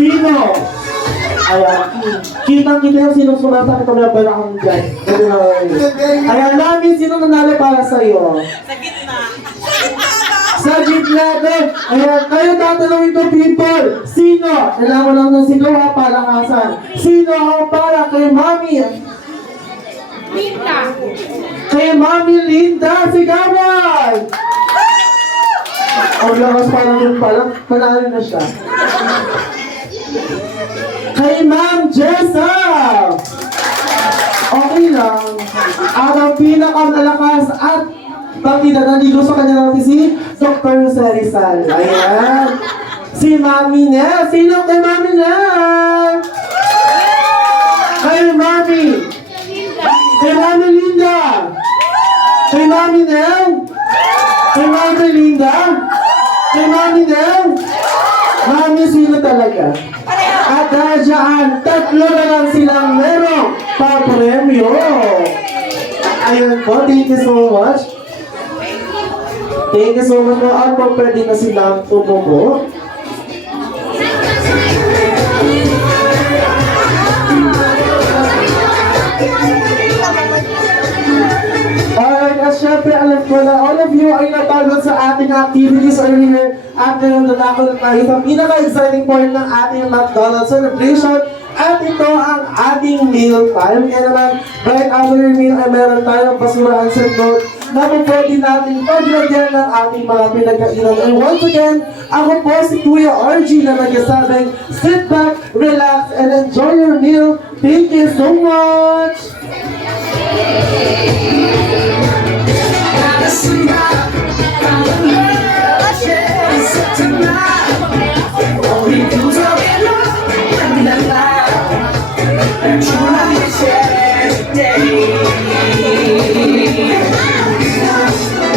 Sino? Ayan. Kitang-kita yung sinusulatan ko na ba akong dyan. Ayan namin, sino nanalo para sa'yo? Sa gitna. Sa gitna din. Ayan, kayo tatanungin ko people. Sino? Kailangan lang ng sigaw palakasan. Sino ang para kay Mami? Linda. Kay Mami Linda, sigawan! Ang lakas parang yun palang, panalo na siya. Kay Ma'am Jessa! Okay lang. At ang pinakamalakas at partida nandito sa kanya natin si Dr. Jose Rizal. Ayan. Si Mami Nel. Sino kay Mami Nel? Kay Mami. Kay Mami Linda. Kay Mami Nel. Kay Mami Linda. Kay Mami Nel. Mami, sino talaga? At dahil dyan, tatlo na lang silang merong pa-premyo. Ayun po, thank you so much. Thank you so much po. At po, pwede na silang tumubo. Alright, at syempre alam ko na all of you ay napagod sa ating activities earlier at ngayon na ako nakita pinaka-exciting part ng ating McDonald's celebration at ito ang ating meal time. Kaya naman, right after your meal ay meron tayong basurahan sandot na po pwede natin paglagyan ng ating mga pinagkainan. And once again, ako po si Kuya RG na nagsasabing sit back, relax, and enjoy your meal. Thank you so much! I'm trying to share today.